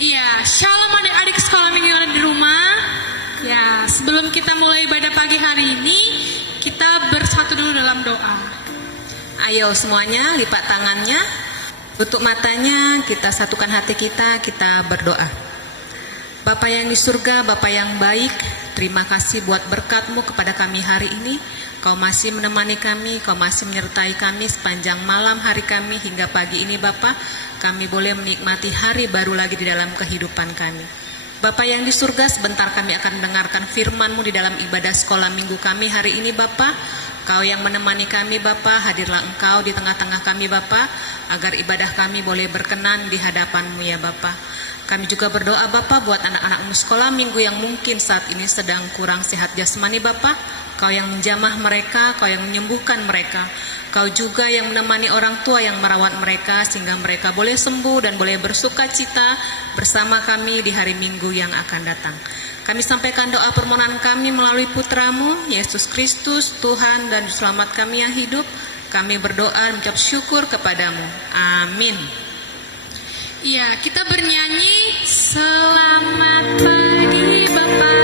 Iya, shalom adik-adik sekolah minggu yang ada di rumah. Ya, sebelum kita mulai ibadah pagi hari ini, kita bersatu dulu dalam doa. Ayo semuanya lipat tangannya, tutup matanya, kita satukan hati kita berdoa. Bapa yang di surga, Bapa yang baik, terima kasih buat berkat-Mu kepada kami hari ini. Kau masih menemani kami, Kau masih menyertai kami sepanjang malam hari kami hingga pagi ini Bapa. Kami boleh menikmati hari baru lagi di dalam kehidupan kami. Bapa yang di surga, sebentar kami akan mendengarkan firman-Mu di dalam ibadah sekolah minggu kami hari ini Bapa. Kau yang menemani kami Bapa, hadirlah Engkau di tengah-tengah kami Bapa, agar ibadah kami boleh berkenan di hadapan-Mu ya Bapa. Kami juga berdoa Bapa buat anak-anak-Mu sekolah minggu yang mungkin saat ini sedang kurang sehat jasmani Bapa. Kau yang menjamah mereka, Kau yang menyembuhkan mereka. Kau juga yang menemani orang tua yang merawat mereka sehingga mereka boleh sembuh dan boleh bersuka cita bersama kami di hari Minggu yang akan datang. Kami sampaikan doa permohonan kami melalui Putra-Mu, Yesus Kristus, Tuhan dan Selamat kami yang hidup. Kami berdoa mengucap syukur kepadamu. Amin. Iya, kita bernyanyi Selamat Pagi Bapak.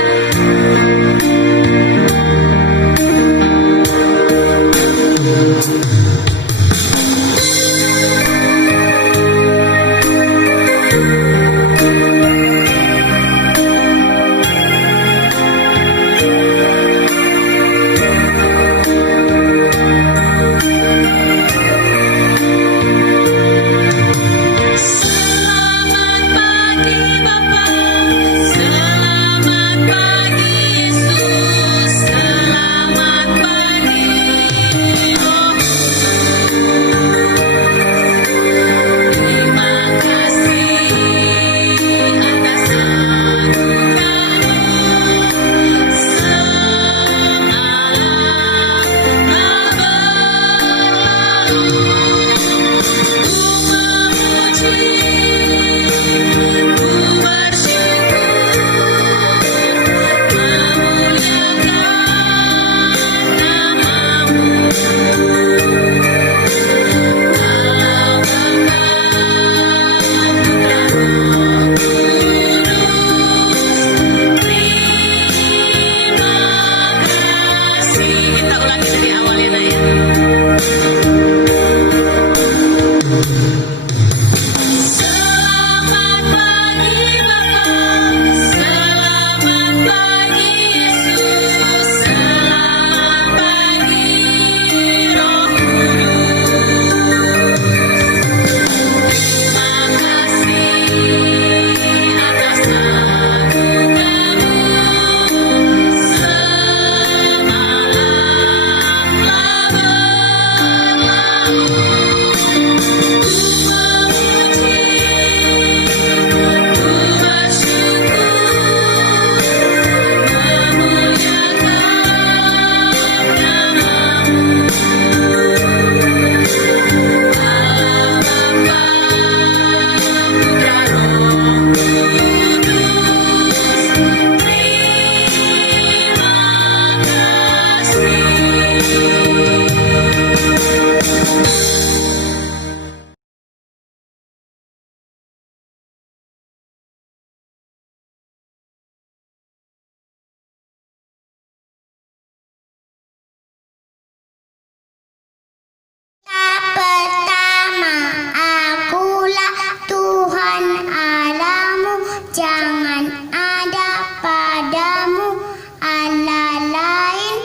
Pertama, akulah Tuhan Allahmu, jangan ada padamu Allah lain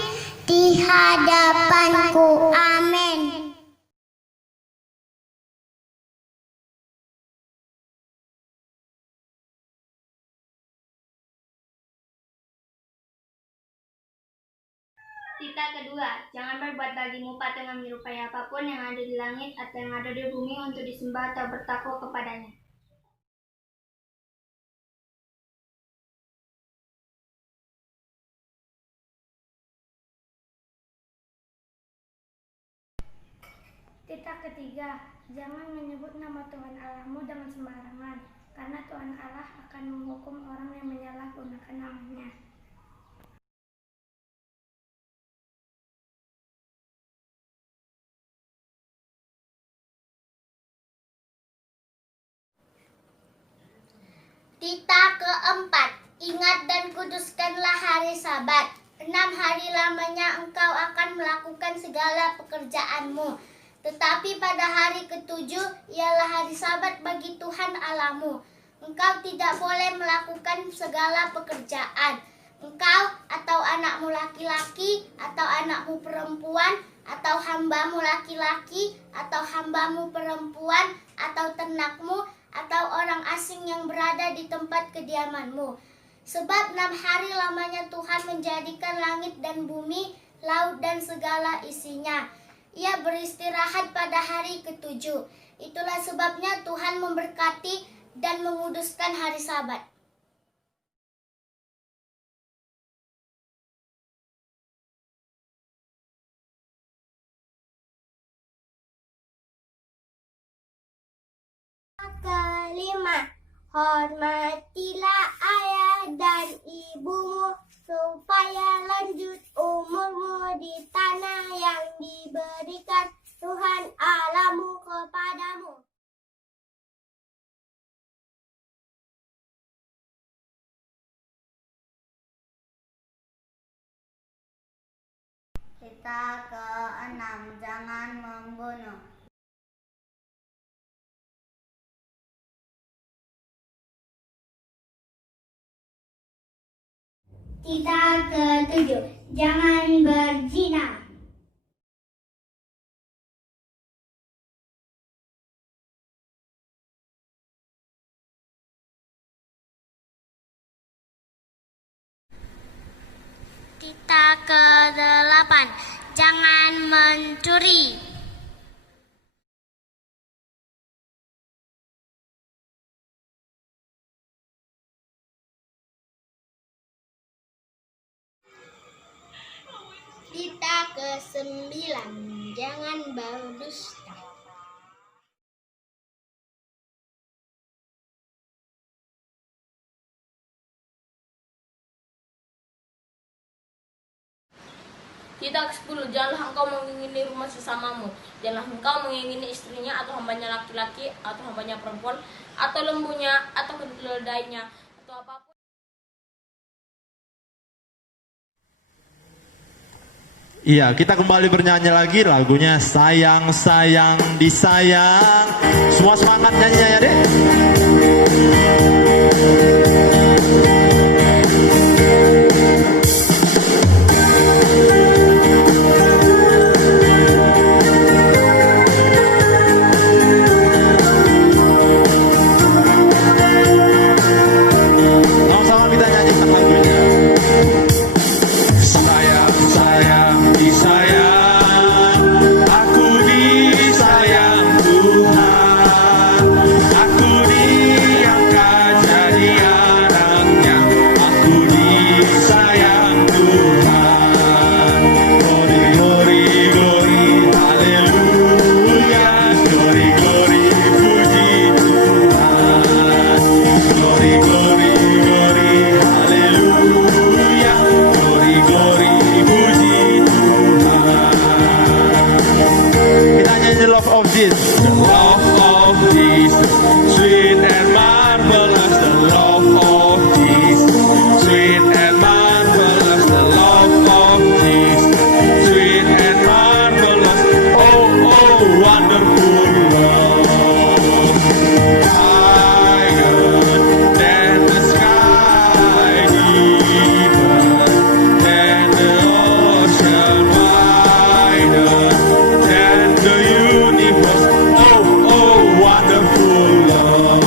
di hadapanku. Amin. Tita kedua, jangan berbuat bagimu patung yang menyerupai apapun yang ada di langit atau yang ada di bumi untuk disembah atau bertakwa kepadanya. Tita ketiga, jangan menyebut nama Tuhan Allahmu dengan sembarangan, karena Tuhan Allah akan menghukum orang yang menyalahgunakan namanya. Tita keempat, ingat dan kuduskanlah hari Sabat. 6 hari lamanya engkau akan melakukan segala pekerjaanmu. Tetapi pada hari ketujuh ialah hari Sabat bagi Tuhan Allahmu. Engkau tidak boleh melakukan segala pekerjaan. Engkau atau anakmu laki-laki atau anakmu perempuan atau hambamu laki-laki atau hambamu perempuan atau ternakmu atau orang asing yang berada di tempat kediamanmu. Sebab 6 hari lamanya Tuhan menjadikan langit dan bumi, laut dan segala isinya. Ia beristirahat pada hari ketujuh. Itulah sebabnya Tuhan memberkati dan menguduskan hari Sabat. Kelima, hormatilah ayah dan ibumu supaya lanjut umurmu di tanah yang diberikan Tuhan Allahmu kepadamu. Kita keenam, jangan membunuh. Kita ketujuh, jangan berzina. Kita kedelapan, jangan mencuri. Kita kesembilan, jangan berdusta. Kita ke-10, janganlah engkau mengingini rumah sesamamu. Janganlah engkau mengingini istrinya atau hambanya laki-laki atau hambanya perempuan atau lembunya atau keledainya atau apapun. Iya, kita kembali bernyanyi lagi lagunya Sayang Sayang Disayang. Semua semangat nyanyinya ya, Dek. Sama-sama kita nyanyikan lagunya. Sayang sayang disayang, aku disayang Tuhan, aku diangkat jadi anaknya, aku disayang Tuhan. Glory glory glory haleluya, glory glory puji Tuhan, glory glory glory haleluya, glory glory puji Tuhan. Kita nyanyi Love of Jesus. The love of Jesus, sweet and marvelous. The love of Jesus, sweet and marvelous. The love of Jesus, sweet and marvelous. Oh, oh, wonderful love. Higher than the sky, deeper than the ocean, wider than the universe. Oh, oh, wonderful love.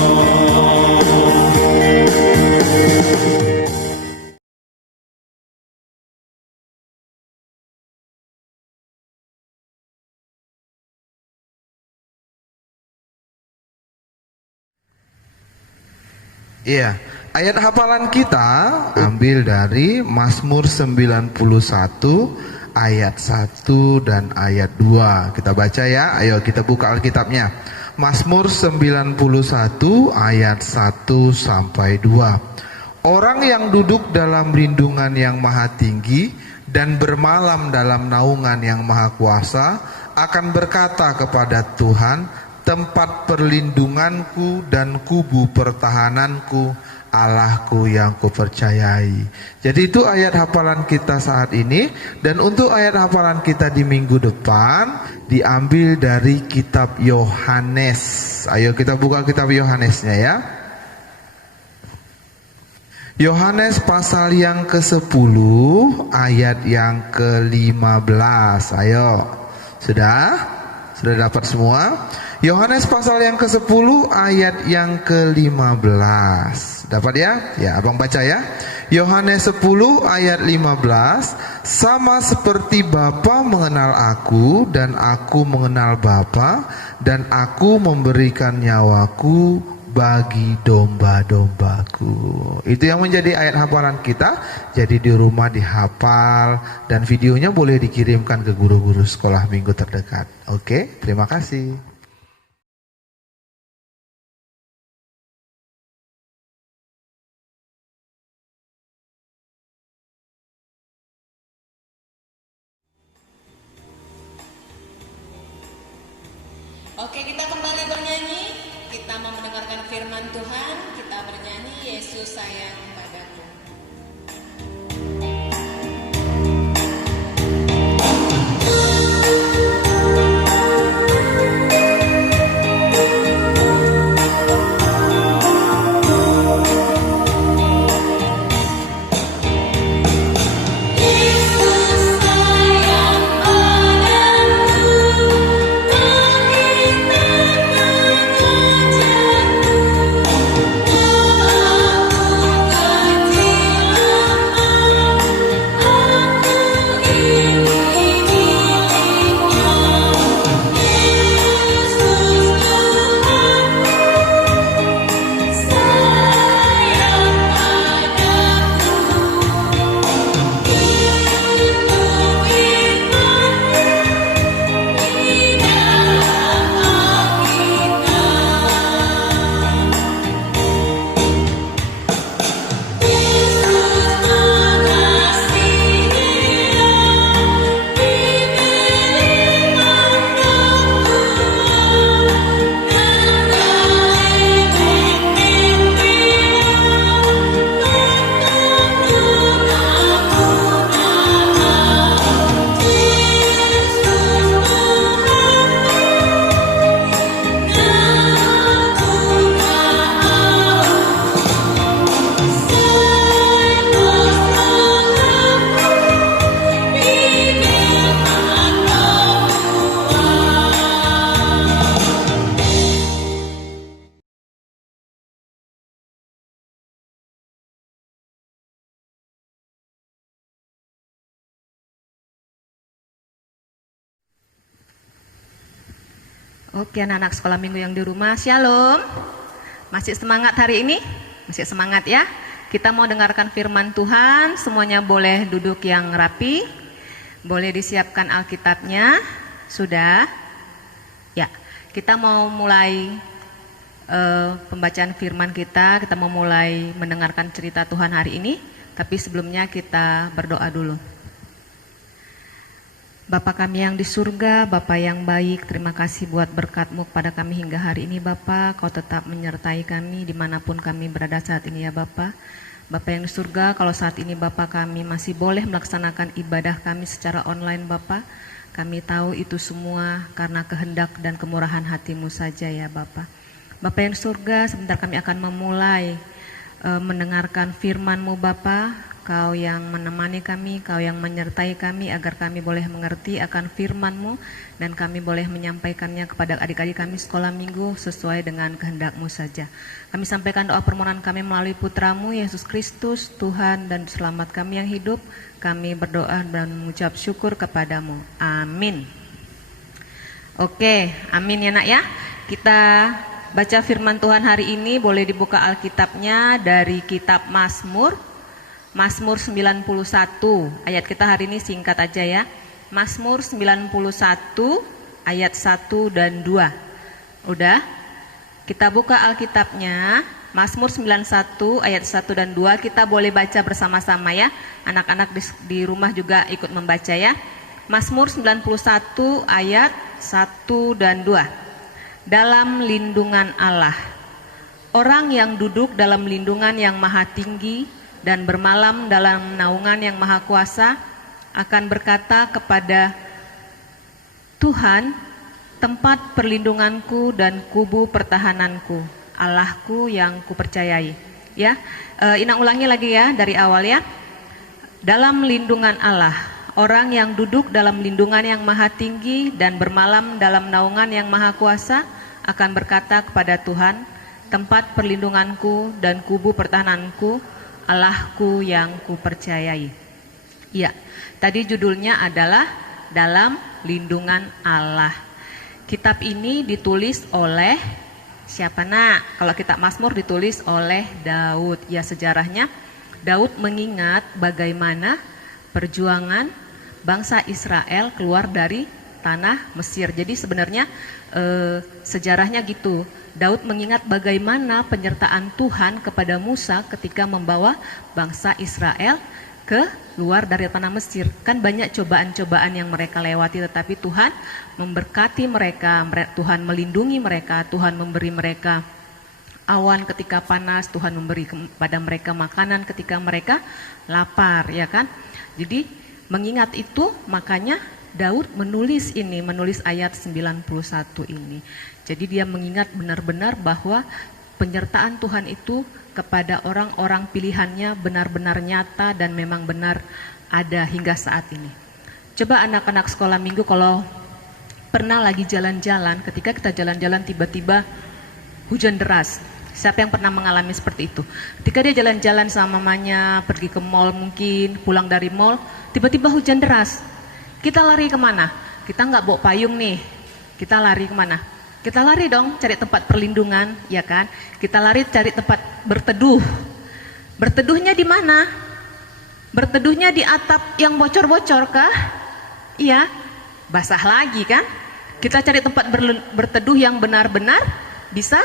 Iya, ayat hafalan kita ambil dari Mazmur 91 ayat 1 dan ayat 2. Kita baca ya, ayo kita buka Alkitabnya. Mazmur 91 ayat 1 sampai 2. Orang yang duduk dalam lindungan yang maha tinggi dan bermalam dalam naungan yang maha kuasa akan berkata kepada Tuhan, tempat perlindunganku dan kubu pertahananku, Allahku yang kupercayai. Jadi itu ayat hafalan kita saat ini. Dan untuk ayat hafalan kita di minggu depan diambil dari kitab Yohanes. Ayo kita buka kitab Yohanesnya ya. Yohanes pasal yang ke-10 ayat yang ke-15. Ayo. Sudah dapat semua? Yohanes pasal yang ke-10 ayat yang ke-15. Dapat ya? Ya, Abang baca ya. Yohanes 10 ayat 15. Sama seperti Bapa mengenal aku dan aku mengenal Bapa, dan aku memberikan nyawaku bagi domba-dombaku. Itu yang menjadi ayat hafalan kita. Jadi di rumah dihafal, dan videonya boleh dikirimkan ke guru-guru sekolah minggu terdekat. Oke, terima kasih. Oke, kita kembali bernyanyi. Kita mau mendengarkan firman Tuhan. Kita bernyanyi, Yesus sayang padaku. Oke, anak-anak sekolah minggu yang di rumah, Shalom. Masih semangat hari ini? Masih semangat ya? Kita mau dengarkan firman Tuhan. Semuanya boleh duduk yang rapi. Boleh disiapkan Alkitabnya. Sudah? Ya, kita mau mulai pembacaan firman kita. Kita mau mulai mendengarkan cerita Tuhan hari ini. Tapi sebelumnya kita berdoa dulu. Bapa kami yang di surga, Bapa yang baik, terima kasih buat berkat-Mu kepada kami hingga hari ini Bapa. Kau tetap menyertai kami dimanapun kami berada saat ini ya Bapa. Bapa yang di surga, kalau saat ini Bapa kami masih boleh melaksanakan ibadah kami secara online Bapa, kami tahu itu semua karena kehendak dan kemurahan hati-Mu saja ya Bapa. Bapa yang di surga, sebentar kami akan memulai mendengarkan firman-Mu Bapa. Kau yang menemani kami, Kau yang menyertai kami agar kami boleh mengerti akan firman-Mu dan kami boleh menyampaikannya kepada adik-adik kami sekolah minggu sesuai dengan kehendak-Mu saja. Kami sampaikan doa permohonan kami melalui Putra-Mu Yesus Kristus, Tuhan dan Selamat kami yang hidup. Kami berdoa dan mengucap syukur kepadamu. Amin. Oke, amin ya nak ya. Kita baca firman Tuhan hari ini, boleh dibuka Alkitabnya dari kitab Mazmur. Mazmur 91, ayat kita hari ini singkat aja ya. Mazmur 91 ayat 1 dan 2. Udah? Kita buka Alkitabnya. Mazmur 91 ayat 1 dan 2. Kita boleh baca bersama-sama ya. Anak-anak di rumah juga ikut membaca ya. Mazmur 91 ayat 1 dan 2. dalam lindungan Allah. Orang yang duduk dalam lindungan yang maha tinggi dan bermalam dalam naungan yang maha kuasa akan berkata kepada Tuhan, tempat perlindunganku dan kubu pertahananku, Allahku yang kupercayai. Ya, Ina ulangi lagi ya dari awal ya. Dalam lindungan Allah, orang yang duduk dalam lindungan yang maha tinggi dan bermalam dalam naungan yang maha kuasa akan berkata kepada Tuhan, tempat perlindunganku dan kubu pertahananku, Allahku yang kupercayai. Ya, tadi judulnya adalah dalam lindungan Allah. Kitab ini ditulis oleh siapa nak? Kalau kitab Mazmur ditulis oleh Daud. Ya, sejarahnya Daud mengingat bagaimana perjuangan bangsa Israel keluar dari tanah Mesir. Jadi sebenarnya sejarahnya gitu. Daud mengingat bagaimana penyertaan Tuhan kepada Musa ketika membawa bangsa Israel keluar dari tanah Mesir. Kan banyak cobaan-cobaan yang mereka lewati, tetapi Tuhan memberkati mereka, Tuhan melindungi mereka, Tuhan memberi mereka awan ketika panas, Tuhan memberi kepada mereka makanan ketika mereka lapar, ya kan? Jadi mengingat itu makanya Daud menulis ayat 91 ini. Jadi dia mengingat benar-benar bahwa penyertaan Tuhan itu kepada orang-orang pilihannya benar-benar nyata dan memang benar ada hingga saat ini. Coba anak-anak sekolah minggu kalau pernah lagi jalan-jalan, ketika kita jalan-jalan tiba-tiba hujan deras. Siapa yang pernah mengalami seperti itu? Ketika dia jalan-jalan sama mamanya, pergi ke mall mungkin, pulang dari mall, tiba-tiba hujan deras. Kita lari kemana? Kita nggak bawa payung nih. Kita lari kemana? Kita lari dong cari tempat perlindungan, ya kan? Kita lari cari tempat berteduh. Berteduhnya di mana? Berteduhnya di atap yang bocor-bocor kah? Iya, basah lagi kan? Kita cari tempat berteduh yang benar-benar bisa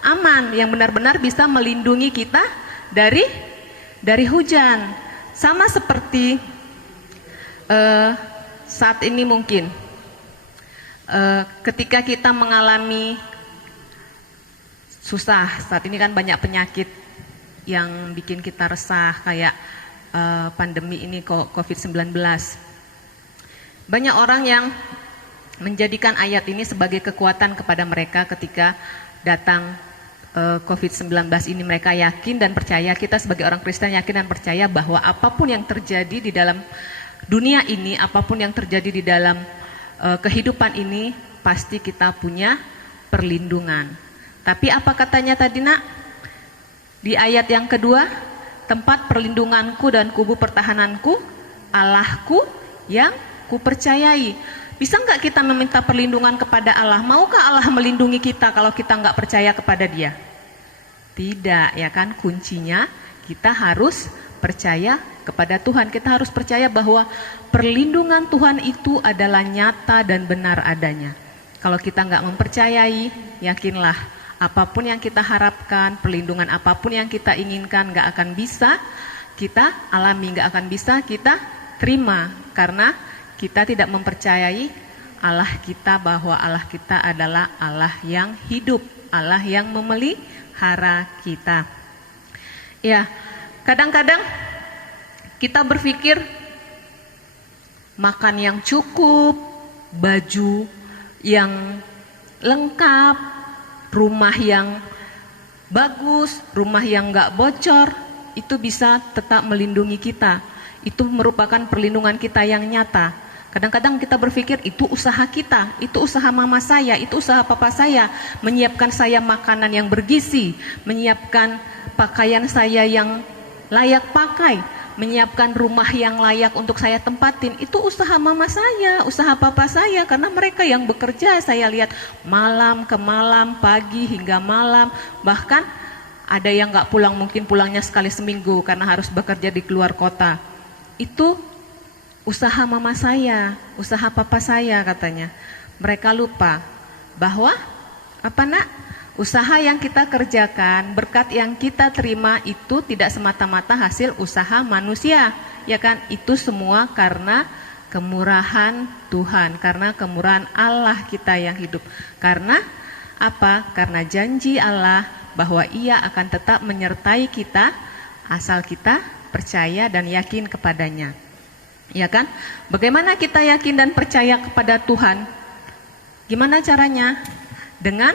aman, yang benar-benar bisa melindungi kita dari hujan. Sama seperti saat ini mungkin ketika kita mengalami susah, saat ini kan banyak penyakit yang bikin kita resah kayak pandemi ini COVID-19. Banyak orang yang menjadikan ayat ini sebagai kekuatan kepada mereka ketika datang COVID-19 ini. Mereka yakin dan percaya, kita sebagai orang Kristen yakin dan percaya bahwa apapun yang terjadi di dalam dunia ini, apapun yang terjadi di dalam kehidupan ini, pasti kita punya perlindungan. Tapi apa katanya tadi nak? Di ayat yang kedua, tempat perlindunganku dan kubu pertahananku, Allahku yang kupercayai. Bisa nggak kita meminta perlindungan kepada Allah? Maukah Allah melindungi kita kalau kita nggak percaya kepada Dia? Tidak, ya kan? Kuncinya kita harus percaya kepada Tuhan. Kita harus percaya bahwa perlindungan Tuhan itu adalah nyata dan benar adanya. Kalau kita nggak mempercayai, yakinlah apapun yang kita harapkan, perlindungan apapun yang kita inginkan nggak akan bisa kita alami, nggak akan bisa kita terima, karena kita tidak mempercayai Allah kita, bahwa Allah kita adalah Allah yang hidup, Allah yang memelihara kita. Ya, kadang-kadang kita berpikir makan yang cukup, baju yang lengkap, rumah yang bagus, rumah yang nggak bocor, itu bisa tetap melindungi kita. Itu merupakan perlindungan kita yang nyata. Kadang-kadang kita berpikir itu usaha kita, itu usaha mama saya, itu usaha papa saya, menyiapkan saya makanan yang bergizi, menyiapkan pakaian saya yang layak pakai, menyiapkan rumah yang layak untuk saya tempatin. Itu usaha mama saya, usaha papa saya, karena mereka yang bekerja, saya lihat malam ke malam, pagi hingga malam, bahkan ada yang gak pulang, mungkin pulangnya sekali seminggu karena harus bekerja di luar kota. Itu usaha mama saya, usaha papa saya katanya. Mereka lupa bahwa apa nak? Usaha yang kita kerjakan, berkat yang kita terima itu tidak semata-mata hasil usaha manusia, ya kan? Itu semua karena kemurahan Tuhan, karena kemurahan Allah kita yang hidup. Karena Apa? Karena janji Allah bahwa Ia akan tetap menyertai kita asal kita percaya dan yakin kepadanya. Ya kan? Bagaimana kita yakin dan percaya kepada Tuhan? Gimana caranya? Dengan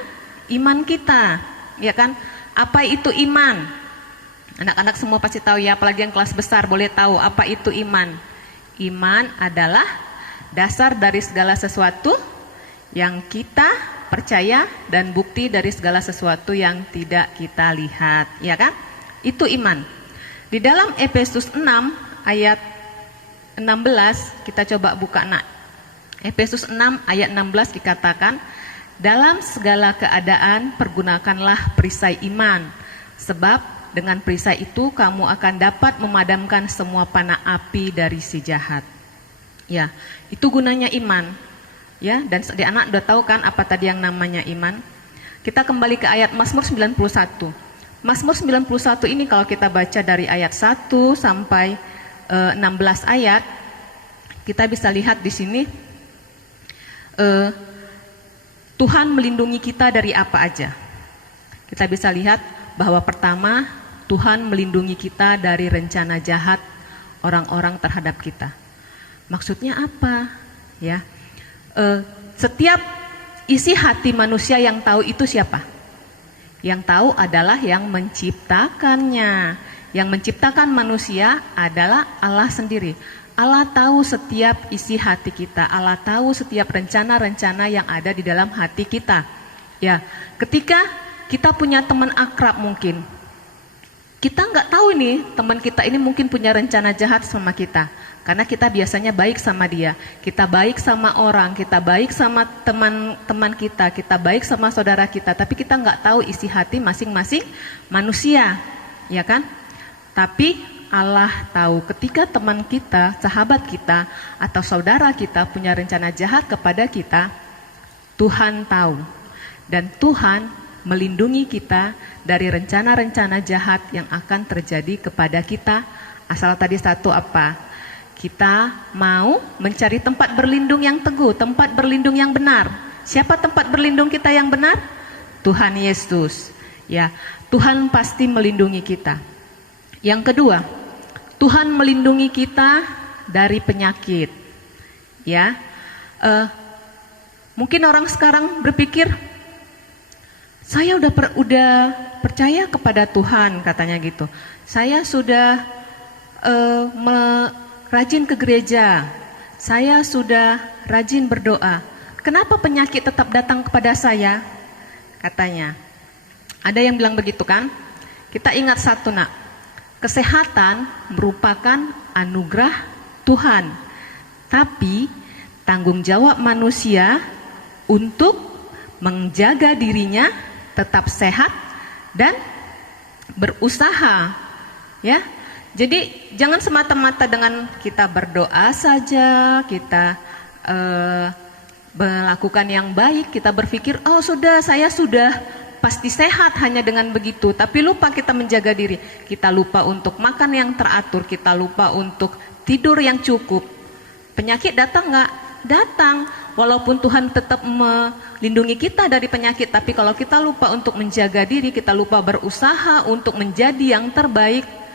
iman kita, ya kan? Apa itu iman? Anak-anak semua pasti tahu ya, apalagi yang kelas besar boleh tahu apa itu iman. Iman adalah dasar dari segala sesuatu yang kita percaya dan bukti dari segala sesuatu yang tidak kita lihat, ya kan? Itu iman. Di dalam Efesus 6 ayat 16, kita coba buka nak. Efesus 6 ayat 16 dikatakan, dalam segala keadaan pergunakanlah perisai iman, sebab dengan perisai itu kamu akan dapat memadamkan semua panah api dari si jahat. Ya, itu gunanya iman. Ya, dan di anak udah tahu kan apa tadi yang namanya iman. Kita kembali ke ayat Mazmur 91. Mazmur 91 ini kalau kita baca dari ayat 1 sampai 16 ayat, kita bisa lihat di sini Tuhan melindungi kita dari apa aja. Kita bisa lihat bahwa pertama, Tuhan melindungi kita dari rencana jahat orang-orang terhadap kita. Maksudnya apa? Ya, setiap isi hati manusia yang tahu itu siapa? Yang tahu adalah yang menciptakannya. Yang menciptakan manusia adalah Allah sendiri. Allah tahu setiap isi hati kita. Allah tahu setiap rencana-rencana yang ada di dalam hati kita. Ya, ketika kita punya teman akrab mungkin, kita nggak tahu nih teman kita ini mungkin punya rencana jahat sama kita. Karena kita biasanya baik sama dia, kita baik sama orang, kita baik sama teman-teman kita baik sama saudara kita, tapi kita nggak tahu isi hati masing-masing manusia, ya kan? Tapi Allah tahu ketika teman kita, sahabat kita, atau saudara kita punya rencana jahat kepada kita, Tuhan tahu. Dan Tuhan melindungi kita dari rencana-rencana jahat yang akan terjadi kepada kita, asal tadi satu apa? Kita mau mencari tempat berlindung yang teguh, tempat berlindung yang benar. Siapa tempat berlindung kita yang benar? Tuhan Yesus. Ya, Tuhan pasti melindungi kita. Yang kedua, Tuhan melindungi kita dari penyakit. Ya, mungkin orang sekarang berpikir, saya udah percaya kepada Tuhan, katanya gitu. Saya sudah rajin ke gereja, saya sudah rajin berdoa. Kenapa penyakit tetap datang kepada saya? Katanya. Ada yang bilang begitu kan? Kita ingat satu nak, kesehatan merupakan anugerah Tuhan. Tapi tanggung jawab manusia untuk menjaga dirinya tetap sehat dan berusaha. Ya. Jadi jangan semata-mata dengan kita berdoa saja, kita melakukan yang baik, kita berpikir, oh sudah, saya sudah pasti sehat hanya dengan begitu. Tapi lupa kita menjaga diri, kita lupa untuk makan yang teratur, kita lupa untuk tidur yang cukup. Penyakit datang nggak? Datang. Walaupun Tuhan tetap melindungi kita dari penyakit, tapi kalau kita lupa untuk menjaga diri, kita lupa berusaha untuk menjadi yang terbaik,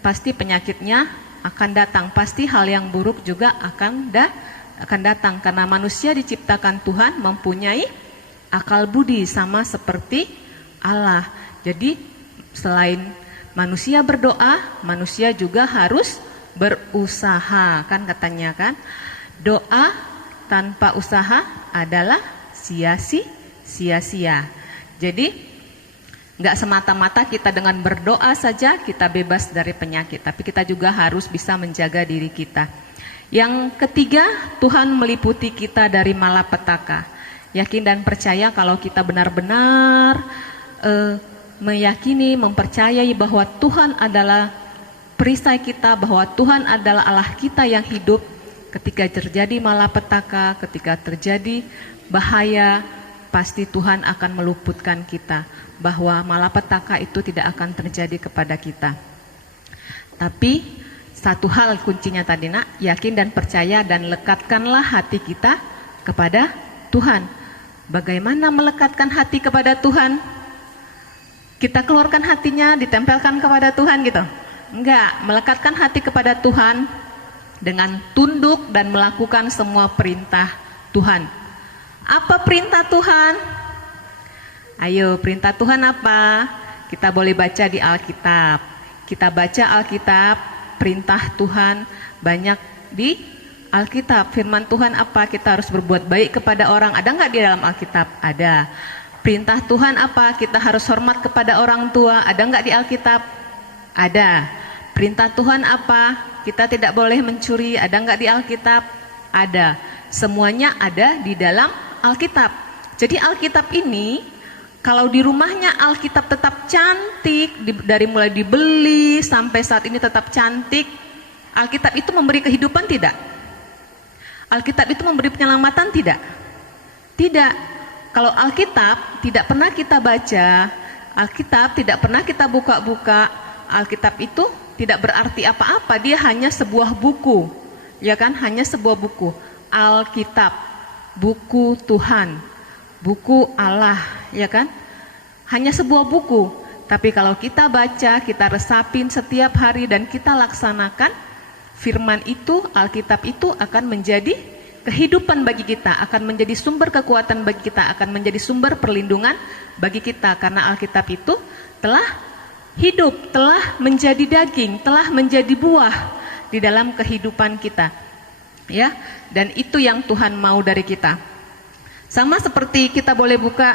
pasti penyakitnya akan datang, pasti hal yang buruk juga akan datang. Karena manusia diciptakan Tuhan mempunyai akal budi sama seperti Allah. Jadi selain manusia berdoa, manusia juga harus berusaha, kan katanya kan. Doa tanpa usaha adalah sia-sia. Jadi nggak semata-mata kita dengan berdoa saja kita bebas dari penyakit, tapi kita juga harus bisa menjaga diri kita. Yang ketiga, Tuhan meliputi kita dari malapetaka. Yakin dan percaya kalau kita benar-benar meyakini, mempercayai bahwa Tuhan adalah perisai kita, bahwa Tuhan adalah Allah kita yang hidup. Ketika terjadi malapetaka, ketika terjadi bahaya, pasti Tuhan akan meluputkan kita, bahwa malapetaka itu tidak akan terjadi kepada kita. Tapi satu hal kuncinya tadi nak, yakin dan percaya dan lekatkanlah hati kita kepada Tuhan. Bagaimana melekatkan hati kepada Tuhan? Kita keluarkan hatinya, ditempelkan kepada Tuhan gitu? Enggak, melekatkan hati kepada Tuhan dengan tunduk dan melakukan semua perintah Tuhan. Apa perintah Tuhan? Ayo, perintah Tuhan apa? Kita boleh baca di Alkitab. Kita baca Alkitab, perintah Tuhan banyak di Alkitab. Firman Tuhan apa? Kita harus berbuat baik kepada orang. Ada nggak di dalam Alkitab? Ada. Perintah Tuhan apa? Kita harus hormat kepada orang tua. Ada nggak di Alkitab? Ada. Perintah Tuhan apa? Kita tidak boleh mencuri. Ada nggak di Alkitab? Ada. Semuanya ada di dalam Alkitab. Jadi Alkitab ini, kalau di rumahnya Alkitab tetap cantik, dari mulai dibeli sampai saat ini tetap cantik, Alkitab itu memberi kehidupan tidak? Alkitab itu memberi penyelamatan tidak? Tidak. Kalau Alkitab tidak pernah kita baca, Alkitab tidak pernah kita buka-buka, Alkitab itu tidak berarti apa-apa, dia hanya sebuah buku. Ya kan? Hanya sebuah buku. Alkitab, buku Tuhan, buku Allah, ya kan? Hanya sebuah buku. Tapi kalau kita baca, kita resapin setiap hari dan kita laksanakan, firman itu, Alkitab itu akan menjadi kehidupan bagi kita, akan menjadi sumber kekuatan bagi kita, akan menjadi sumber perlindungan bagi kita. Karena Alkitab itu telah hidup, telah menjadi daging, telah menjadi buah di dalam kehidupan kita. Ya, dan itu yang Tuhan mau dari kita. Sama seperti kita boleh buka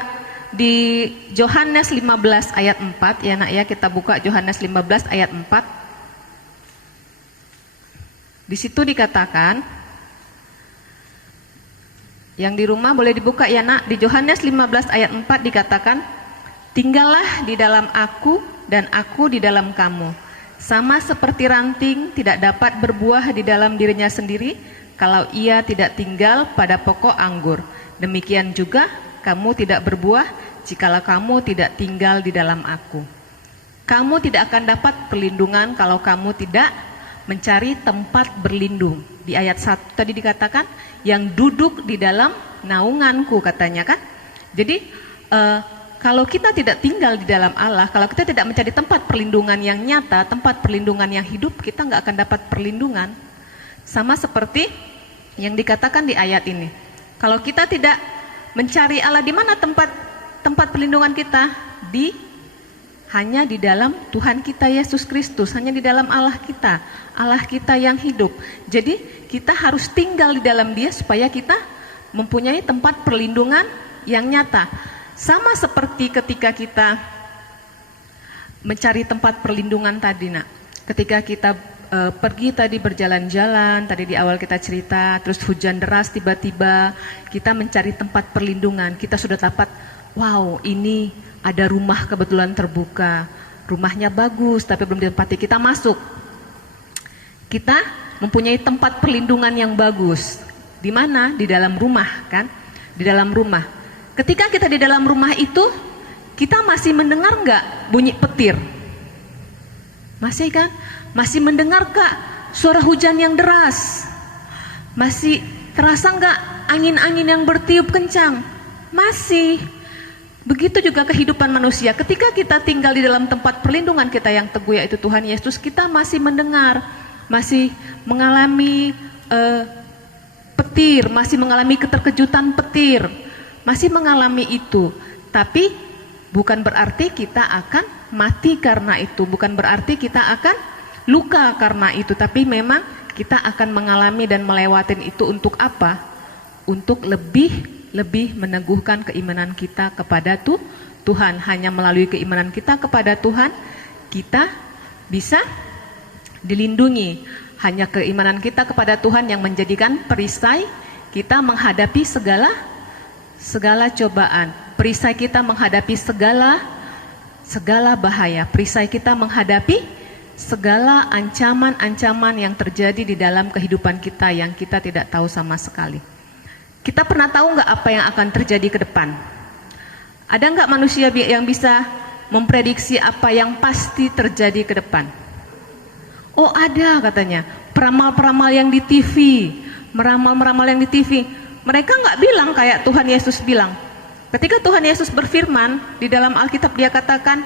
di Yohanes 15 ayat 4 ya nak ya, kita buka Yohanes 15 ayat 4. Di situ dikatakan, yang di rumah boleh dibuka ya nak, di Yohanes 15 ayat 4 dikatakan, tinggallah di dalam aku dan aku di dalam kamu. Sama seperti ranting tidak dapat berbuah di dalam dirinya sendiri kalau ia tidak tinggal pada pokok anggur. Demikian juga kamu tidak berbuah jikalau kamu tidak tinggal di dalam aku. Kamu tidak akan dapat perlindungan kalau kamu tidak mencari tempat berlindung. Di ayat 1 tadi dikatakan, yang duduk di dalam naunganku katanya kan. Jadi kalau kita tidak tinggal di dalam Allah, kalau kita tidak mencari tempat perlindungan yang nyata, tempat perlindungan yang hidup, kita nggak akan dapat perlindungan. Sama seperti yang dikatakan di ayat ini. Kalau kita tidak mencari Allah, di mana tempat perlindungan kita? Hanya di dalam Tuhan kita Yesus Kristus, hanya di dalam Allah kita yang hidup. Jadi kita harus tinggal di dalam Dia supaya kita mempunyai tempat perlindungan yang nyata. Sama seperti ketika kita mencari tempat perlindungan tadi nak. Ketika kita pergi tadi berjalan-jalan, tadi di awal kita cerita, terus hujan deras tiba-tiba, kita mencari tempat perlindungan. Kita sudah dapat, wow ini ada rumah kebetulan terbuka, rumahnya bagus tapi belum ditempati, kita masuk. Kita mempunyai tempat perlindungan yang bagus. Di mana? Di dalam rumah kan? Di dalam rumah. Ketika kita di dalam rumah itu, kita masih mendengar nggak bunyi petir? Masih kan? Masih mendengar kak suara hujan yang deras? Masih terasa nggak angin-angin yang bertiup kencang? Masih. Begitu juga kehidupan manusia. Ketika kita tinggal di dalam tempat perlindungan kita yang teguh yaitu Tuhan Yesus, kita masih mendengar, masih mengalami petir, masih mengalami keterkejutan petir, masih mengalami itu. Tapi bukan berarti kita akan mati karena itu, bukan berarti kita akan luka karena itu, tapi memang kita akan mengalami dan melewatin itu untuk apa? Untuk lebih meneguhkan keimanan kita kepada Tuhan. Hanya melalui keimanan kita kepada Tuhan, kita bisa dilindungi. Hanya keimanan kita kepada Tuhan yang menjadikan perisai kita menghadapi segala cobaan. Perisai kita menghadapi segala bahaya. Perisai kita menghadapi segala ancaman-ancaman yang terjadi di dalam kehidupan kita yang kita tidak tahu sama sekali. Kita pernah tahu nggak apa yang akan terjadi ke depan? Ada nggak manusia yang bisa memprediksi apa yang pasti terjadi ke depan? Oh ada katanya, peramal-peramal yang di TV, meramal-meramal yang di TV. Mereka nggak bilang kayak Tuhan Yesus bilang, Ketika Tuhan Yesus berfirman di dalam Alkitab, dia katakan,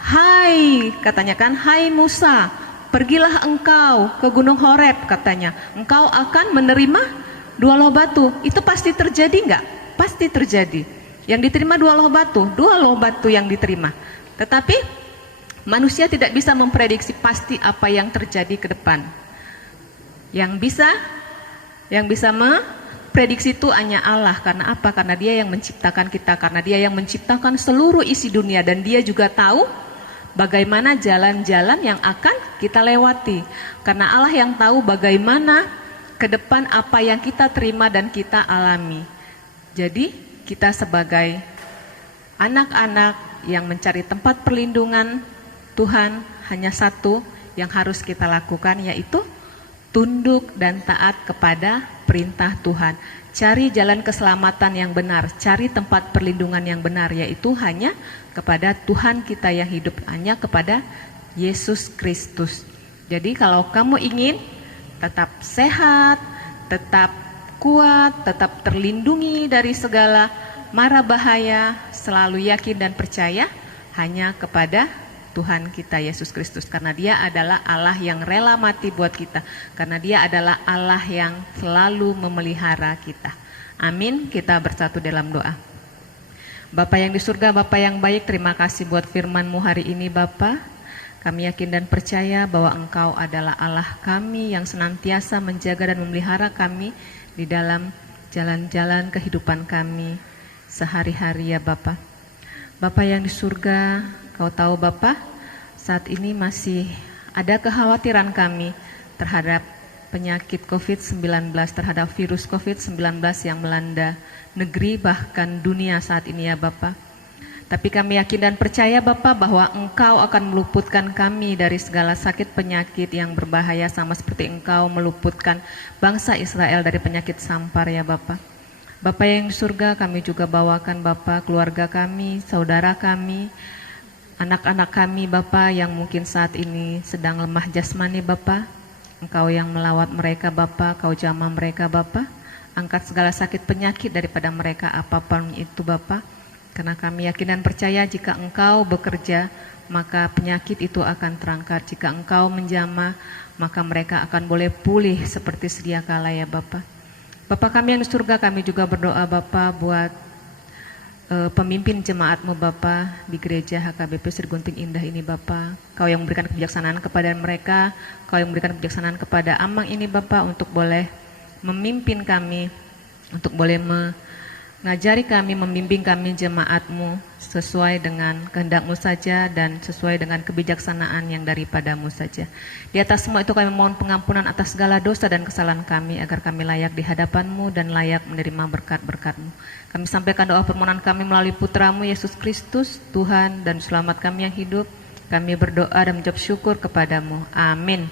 "Hai," katanya kan, "Hai Musa, pergilah engkau ke Gunung Horeb," katanya, "engkau akan menerima 2 loh batu." Itu pasti terjadi enggak? Pasti terjadi. Yang diterima 2 loh batu yang diterima. Tetapi manusia tidak bisa memprediksi pasti apa yang terjadi ke depan. Yang bisa memprediksi itu hanya Allah. Karena apa? Karena Dia yang menciptakan kita, karena Dia yang menciptakan seluruh isi dunia, dan Dia juga tahu bagaimana jalan-jalan yang akan kita lewati. Karena Allah yang tahu bagaimana ke depan apa yang kita terima dan kita alami. Jadi kita sebagai anak-anak yang mencari tempat perlindungan Tuhan, hanya satu yang harus kita lakukan, yaitu tunduk dan taat kepada perintah Tuhan. Cari jalan keselamatan yang benar, cari tempat perlindungan yang benar, yaitu hanya kepada Tuhan kita yang hidup, hanya kepada Yesus Kristus. Jadi kalau kamu ingin tetap sehat, tetap kuat, tetap terlindungi dari segala mara bahaya, selalu yakin dan percaya hanya kepada Tuhan kita Yesus Kristus, karena Dia adalah Allah yang rela mati buat kita, karena Dia adalah Allah yang selalu memelihara kita. Amin. Kita bersatu dalam doa. Bapa yang di surga, Bapa yang baik, terima kasih buat firman-Mu hari ini Bapa. Kami yakin dan percaya bahwa Engkau adalah Allah kami yang senantiasa menjaga dan memelihara kami di dalam jalan-jalan kehidupan kami sehari-hari ya Bapa. Bapa yang di surga, Kau tahu Bapa, saat ini masih ada kekhawatiran kami terhadap penyakit COVID-19, terhadap virus COVID-19 yang melanda negeri bahkan dunia saat ini ya Bapa. Tapi kami yakin dan percaya Bapa bahwa Engkau akan meluputkan kami dari segala sakit penyakit yang berbahaya, sama seperti Engkau meluputkan bangsa Israel dari penyakit sampar ya Bapa. Bapa yang di surga, kami juga bawakan Bapa keluarga kami, saudara kami, anak-anak kami Bapa yang mungkin saat ini sedang lemah jasmani Bapa. Engkau yang melawat mereka Bapa, Kau jamah mereka Bapa. Angkat segala sakit penyakit daripada mereka apapun itu Bapa. Karena kami yakin dan percaya jika Engkau bekerja, maka penyakit itu akan terangkat. Jika Engkau menjamah, maka mereka akan boleh pulih seperti sedia kala ya Bapa. Bapa kami yang di surga, kami juga berdoa Bapa buat pemimpin jemaat-Mu Bapa di gereja HKBP Sri Gunting Indah ini Bapa. Kau yang memberikan kebijaksanaan kepada mereka, Kau yang memberikan kebijaksanaan kepada Amang ini Bapa, untuk boleh memimpin kami, untuk boleh mengajari kami, membimbing kami jemaat-Mu sesuai dengan kehendak-Mu saja dan sesuai dengan kebijaksanaan yang daripada-Mu saja. Di atas semua itu kami mohon pengampunan atas segala dosa dan kesalahan kami, agar kami layak di hadapan-Mu dan layak menerima berkat-berkat-Mu. Kami sampaikan doa permohonan kami melalui Putra-Mu Yesus Kristus, Tuhan dan Selamat kami yang hidup. Kami berdoa dan mengucap syukur kepada-Mu. Amin.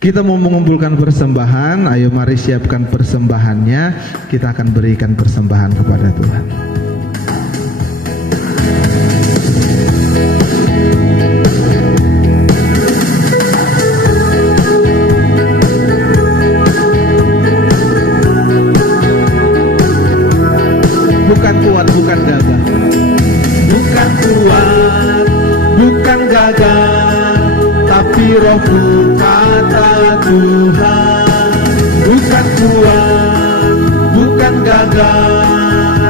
Kita mau mengumpulkan persembahan, ayo mari siapkan persembahannya. Kita akan berikan persembahan kepada Tuhan. Bukan kuat, bukan gagah. Bukan kuat, bukan gagah, tapi Roh-Mu kata Tuhan. Bukan kuat, bukan gagah,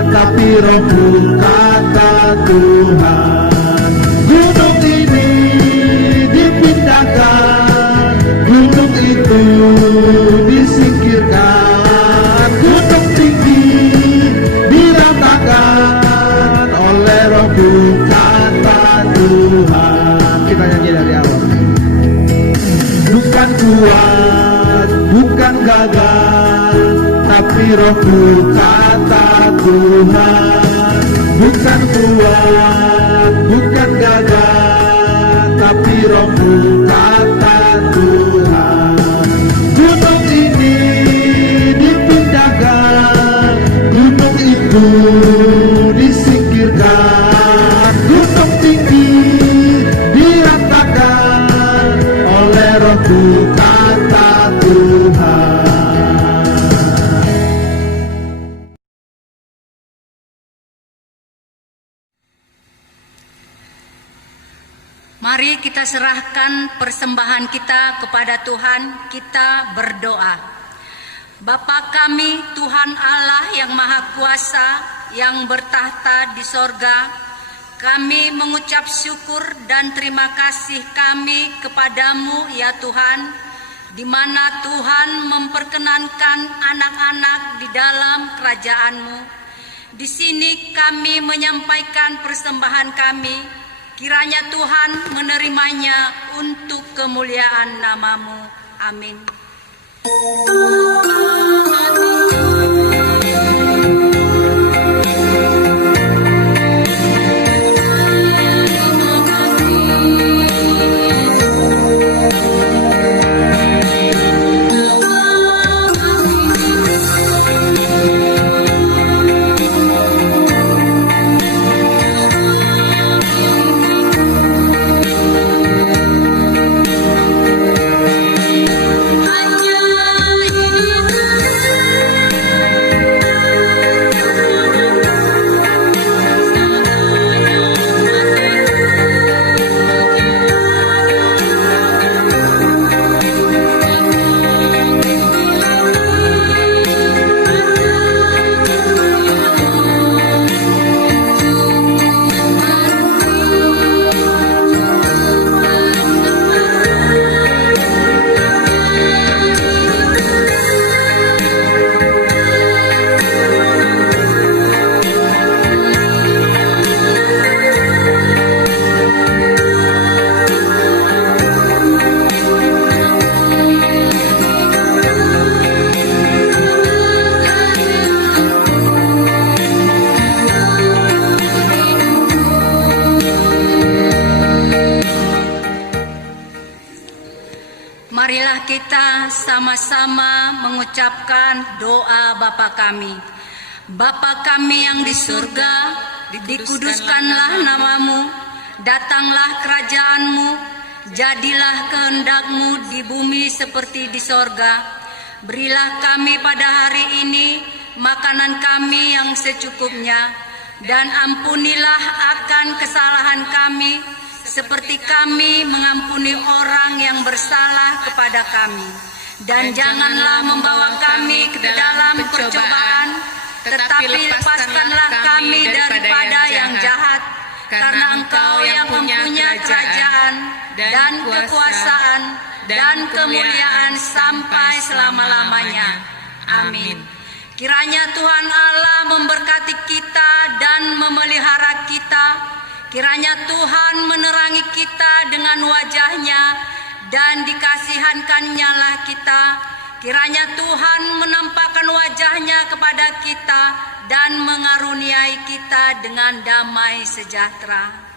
tapi Roh-Mu kata Tuhan. Gunung ini dipindahkan, gunung itu disingkirkan, gunung tinggi diratakan oleh Roh-Mu kata Tuhan. Kita nyanyi dari awal. Bukan kuat, bukan gagah, tapi Roh-Mu kata Tuhan. Bukan kuat, bukan gagah, tapi Roh-Mu kata Tuhan. Gunung ini dipindahkan, gunung itu disingkirkan, gunung tinggi diratakan oleh Roh-Mu kata kita serahkan persembahan kita kepada Tuhan, kita berdoa. Bapa kami, Tuhan Allah yang Maha Kuasa, yang bertahta di sorga, kami mengucap syukur dan terima kasih kami kepadamu ya Tuhan, di mana Tuhan memperkenankan anak-anak di dalam kerajaan-Mu. Di sini kami menyampaikan persembahan kami, kiranya Tuhan menerimanya untuk kemuliaan nama-Mu. Amin. Marilah kita sama-sama mengucapkan doa Bapa kami. Bapa kami yang di surga, dikuduskanlah namamu, datanglah kerajaan-Mu, jadilah kehendak-Mu di bumi seperti di sorga. Berilah kami pada hari ini makanan kami yang secukupnya, dan ampunilah akan kesalahan kami, seperti kami mengampuni orang yang bersalah kepada kami. Dan janganlah membawa kami ke dalam percobaan, tetapi lepaskanlah kami daripada yang jahat, karena Engkau yang mempunyai kerajaan dan kekuasaan dan kemuliaan sampai selama-lamanya. Amin. Kiranya Tuhan Allah memberkati kita dan memelihara kita. Kiranya Tuhan menerangi kita dengan wajah-Nya dan dikasihankan-Nya lah kita. Kiranya Tuhan menampakkan wajah-Nya kepada kita dan mengaruniai kita dengan damai sejahtera.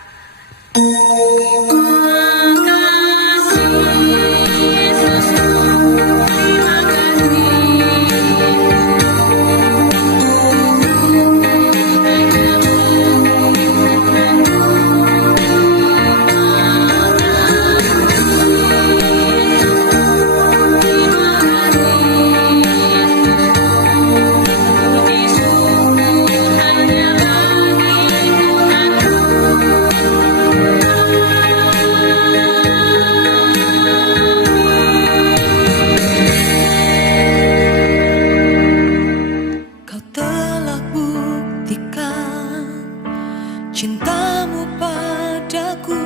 Cintamu padaku,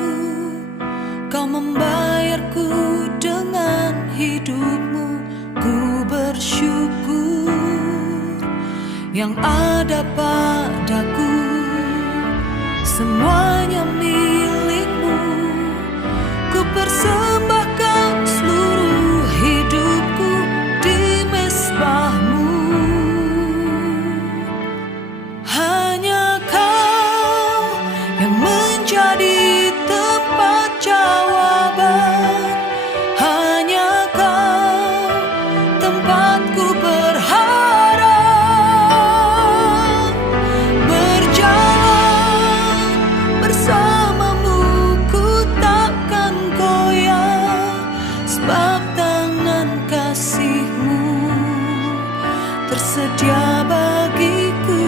Kau membayarku dengan hidupmu. Ku bersyukur yang ada padaku, semuanya milikmu. Ku persembahkan seluruh hidupku di mezbahmu. Hanya Kau yang menjadi tempat jawaban. Hanya Kau tempatku berharap. Berjalan bersamamu ku takkan goyah, sebab tangan kasih-Mu tersedia bagiku.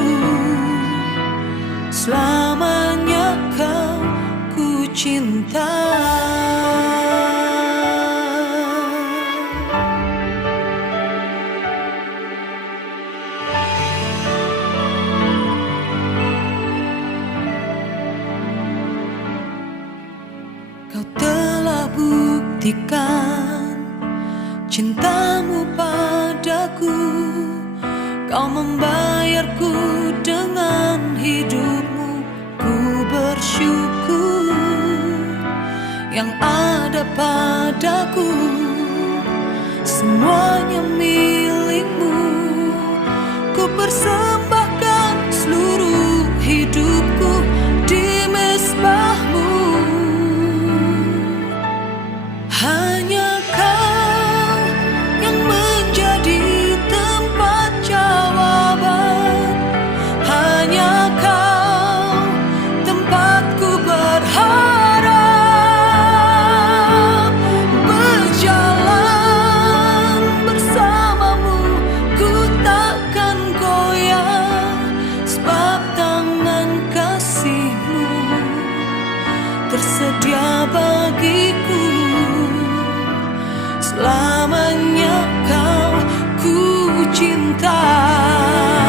Selamanya Kau ku cinta. buktikan cintamu padaku. Kau membayarku dengan hidupmu. Ku bersyukur yang ada padaku, semuanya milikmu. Ku persembahkan seluruh hidupku di mezbahmu. Hanya Kau yang menjadi tempat jawaban. Hanya Kau tempatku berharap. Berjalan bersamamu, ku takkan goyah, sebab tangan kasih-Mu tersedia bagiku. Selamanya Kau ku cinta.